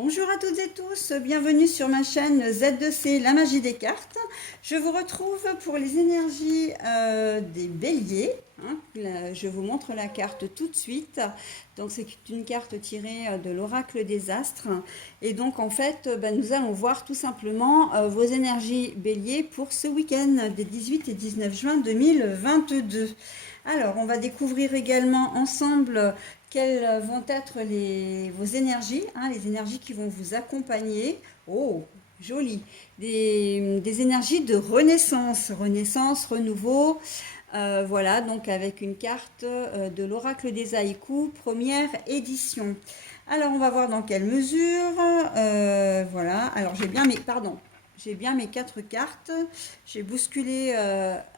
Bonjour à toutes et tous, bienvenue sur ma chaîne Z2C, la magie des cartes. Je vous retrouve pour les énergies des béliers. Là, je vous montre la carte tout de suite. Donc c'est une carte tirée de l'oracle des astres. Et donc en fait, nous allons voir tout simplement vos énergies béliers pour ce week-end des 18 et 19 juin 2022. Alors on va découvrir également ensemble quelles vont être vos énergies, les énergies qui vont vous accompagner. Oh, joli. Des énergies de renaissance, renouveau. Voilà, donc avec une carte de l'oracle des haïkus, première édition. Alors, on va voir dans quelle mesure. Voilà, alors j'ai bien mes 4 cartes. J'ai bousculé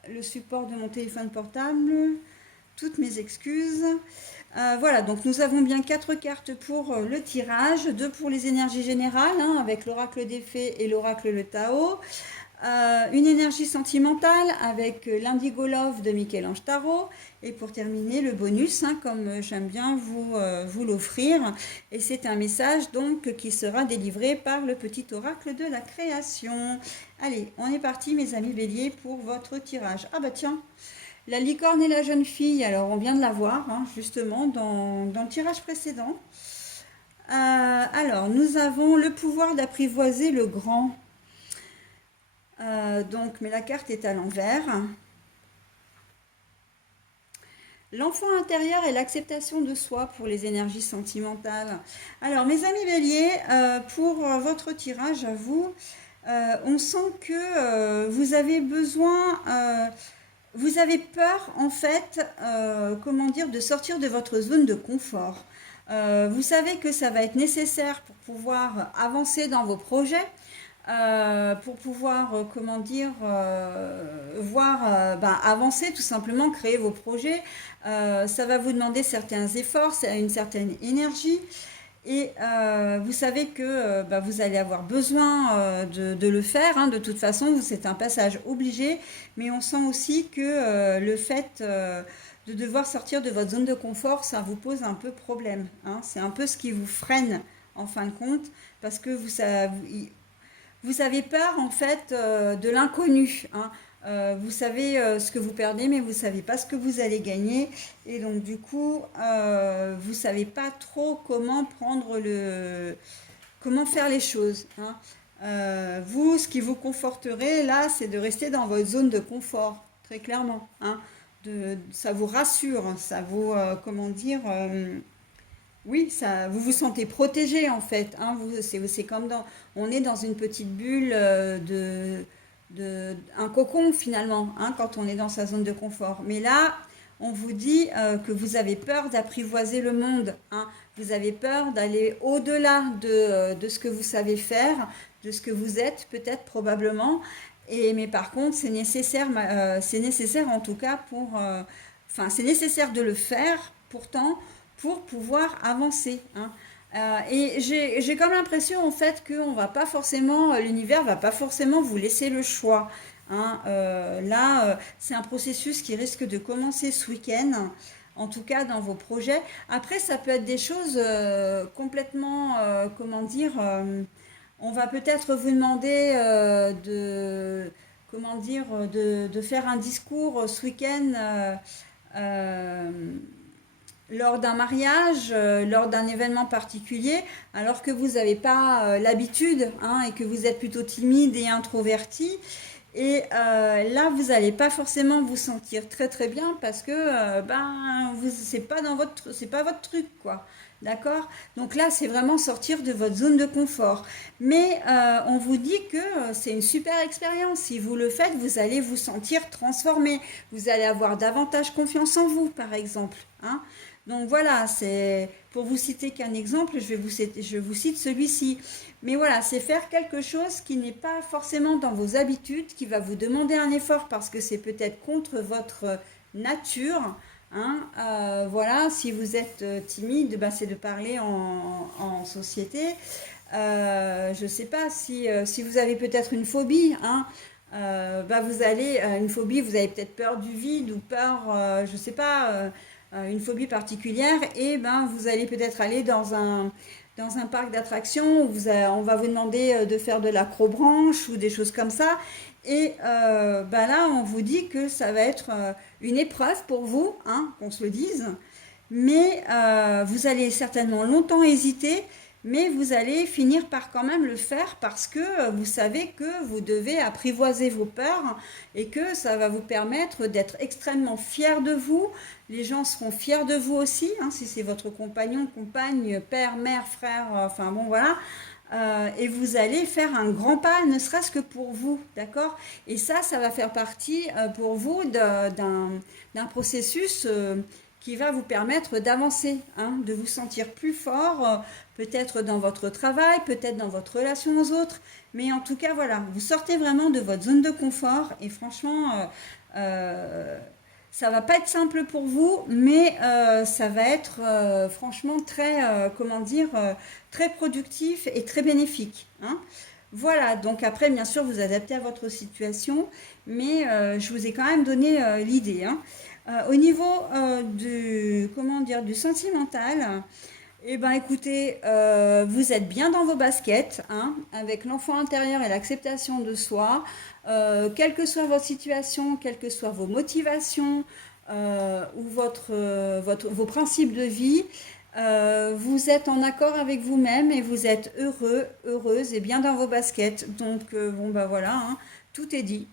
le support de mon téléphone portable. Toutes mes excuses. Voilà, donc nous avons bien 4 cartes pour le tirage, 2 pour les énergies générales, avec l'oracle des fées et l'oracle le Tao. Une énergie sentimentale avec l'Indigo Love de Michel-Ange Tarot. Et pour terminer, le bonus, comme j'aime bien vous l'offrir. Et c'est un message donc qui sera délivré par le petit oracle de la création. Allez, on est parti mes amis béliers pour votre tirage. Ah bah tiens, la licorne et la jeune fille, alors on vient de la voir justement dans le tirage précédent. Alors nous avons le pouvoir d'apprivoiser le grand. Mais la carte est à l'envers. L'enfant intérieur et l'acceptation de soi pour les énergies sentimentales. Alors mes amis béliers, pour votre tirage à vous, on sent que vous avez besoin... vous avez peur, en fait, de sortir de votre zone de confort. Vous savez que ça va être nécessaire pour pouvoir avancer dans vos projets, pour pouvoir, avancer tout simplement, créer vos projets. Ça va vous demander certains efforts, une certaine énergie. Et vous savez que vous allez avoir besoin de le faire. De toute façon, c'est un passage obligé. Mais on sent aussi que le fait de devoir sortir de votre zone de confort, ça vous pose un peu problème. C'est un peu ce qui vous freine en fin de compte. Parce que vous avez peur en fait de l'inconnu. Vous savez ce que vous perdez, mais vous ne savez pas ce que vous allez gagner. Et donc, du coup, vous ne savez pas trop comment faire les choses. Vous, ce qui vous conforterait, là, c'est de rester dans votre zone de confort, très clairement. Ça vous rassure, ça vous, oui, ça, vous vous sentez protégé en fait. C'est comme on est dans une petite bulle un cocon finalement, quand on est dans sa zone de confort. Mais là, on vous dit que vous avez peur d'apprivoiser le monde. Vous avez peur d'aller au-delà de ce que vous savez faire, de ce que vous êtes peut-être probablement. Mais par contre, c'est nécessaire en tout cas c'est nécessaire de le faire pourtant pour pouvoir avancer. Et j'ai comme l'impression en fait que l'univers va pas forcément vous laisser le choix. C'est un processus qui risque de commencer ce week-end, en tout cas dans vos projets. Après, ça peut être des choses complètement, on va peut-être vous demander de faire un discours ce week-end. Euh, Lors d'un mariage, lors d'un événement particulier, alors que vous n'avez pas l'habitude et que vous êtes plutôt timide et introverti. Et là, vous n'allez pas forcément vous sentir très très bien parce que c'est pas votre truc, quoi. D'accord? Donc là, c'est vraiment sortir de votre zone de confort. Mais on vous dit que c'est une super expérience. Si vous le faites, vous allez vous sentir transformé. Vous allez avoir davantage confiance en vous, par exemple. Donc voilà, c'est pour vous citer qu'un exemple, je vous cite celui-ci. Mais voilà, c'est faire quelque chose qui n'est pas forcément dans vos habitudes, qui va vous demander un effort parce que c'est peut-être contre votre nature. Voilà, si vous êtes timide, c'est de parler en société. Je ne sais pas si vous avez peut-être une phobie. Vous allez une phobie, vous avez peut-être peur du vide ou peur, je ne sais pas. Une phobie particulière et vous allez peut-être aller dans un parc d'attractions où on va vous demander de faire de l'acrobranche ou des choses comme ça. Et bah là, on vous dit que ça va être une épreuve pour vous, hein, qu'on se le dise. Mais vous allez certainement longtemps hésiter, mais vous allez finir par quand même le faire parce que vous savez que vous devez apprivoiser vos peurs et que ça va vous permettre d'être extrêmement fier de vous. Les gens seront fiers de vous aussi, hein, si c'est votre compagnon, compagne, père, mère, frère, enfin bon voilà. Et vous allez faire un grand pas, ne serait-ce que pour vous, d'accord? Et ça va faire partie pour vous d'un processus qui va vous permettre d'avancer, hein, de vous sentir plus fort, peut-être dans votre travail, peut-être dans votre relation aux autres, mais en tout cas, voilà, vous sortez vraiment de votre zone de confort et franchement, ça va pas être simple pour vous, mais ça va être franchement très, comment dire, très productif et très bénéfique, hein. Voilà, donc après, bien sûr, vous adaptez à votre situation, mais je vous ai quand même donné l'idée, hein. Au niveau comment dire, du sentimental, eh ben, écoutez, vous êtes bien dans vos baskets, hein, avec l'enfant intérieur et l'acceptation de soi. Quelle que soit votre situation, quelles que soient vos motivations ou vos principes de vie, vous êtes en accord avec vous-même et vous êtes heureux, heureuse et bien dans vos baskets. Donc, bon, bah voilà, hein, tout est dit.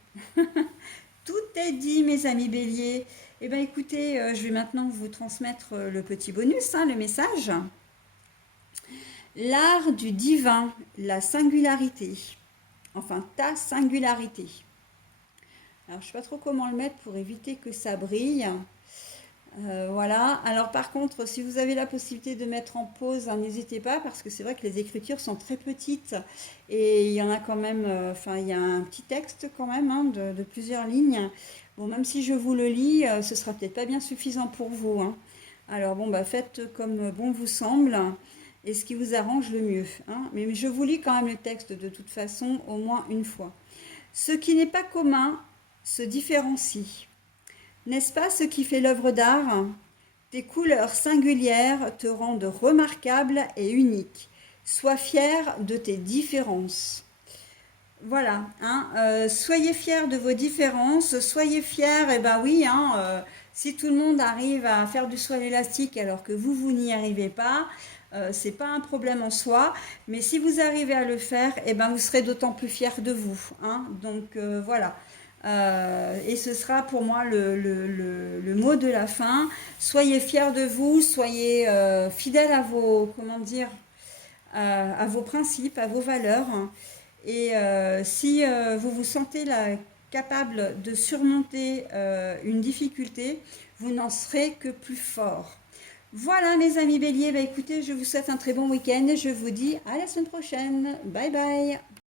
Tout est dit, mes amis béliers. Eh bien, écoutez, je vais maintenant vous transmettre le petit bonus, hein, le message. L'art du divin, la singularité. Enfin, ta singularité. Alors, je ne sais pas trop comment le mettre pour éviter que ça brille. Voilà. Alors, par contre, si vous avez la possibilité de mettre en pause, hein, n'hésitez pas, parce que c'est vrai que les écritures sont très petites. Et il y en a quand même, enfin, il y a un petit texte quand même, hein, de plusieurs lignes. Bon, même si je vous le lis, ce sera peut-être pas bien suffisant pour vous, hein. Alors, bon, bah, faites comme bon vous semble et ce qui vous arrange le mieux, hein. Mais je vous lis quand même le texte de toute façon au moins une fois. Ce qui n'est pas commun se différencie. N'est-ce pas ce qui fait l'œuvre d'art? Tes couleurs singulières te rendent remarquable et unique. Sois fier de tes différences. Voilà, hein, soyez fiers de vos différences, soyez fiers, et ben oui, hein, si tout le monde arrive à faire du saut à l'élastique alors que vous n'y arrivez pas, c'est pas un problème en soi, mais si vous arrivez à le faire, et ben vous serez d'autant plus fiers de vous, hein. Donc voilà. Et ce sera pour moi le mot de la fin. Soyez fiers de vous, soyez fidèles à vos, comment dire, à vos principes, à vos valeurs. Et si vous vous sentez capable de surmonter une difficulté, vous n'en serez que plus fort. Voilà mes amis béliers, bah, écoutez, je vous souhaite un très bon week-end et je vous dis à la semaine prochaine. Bye bye.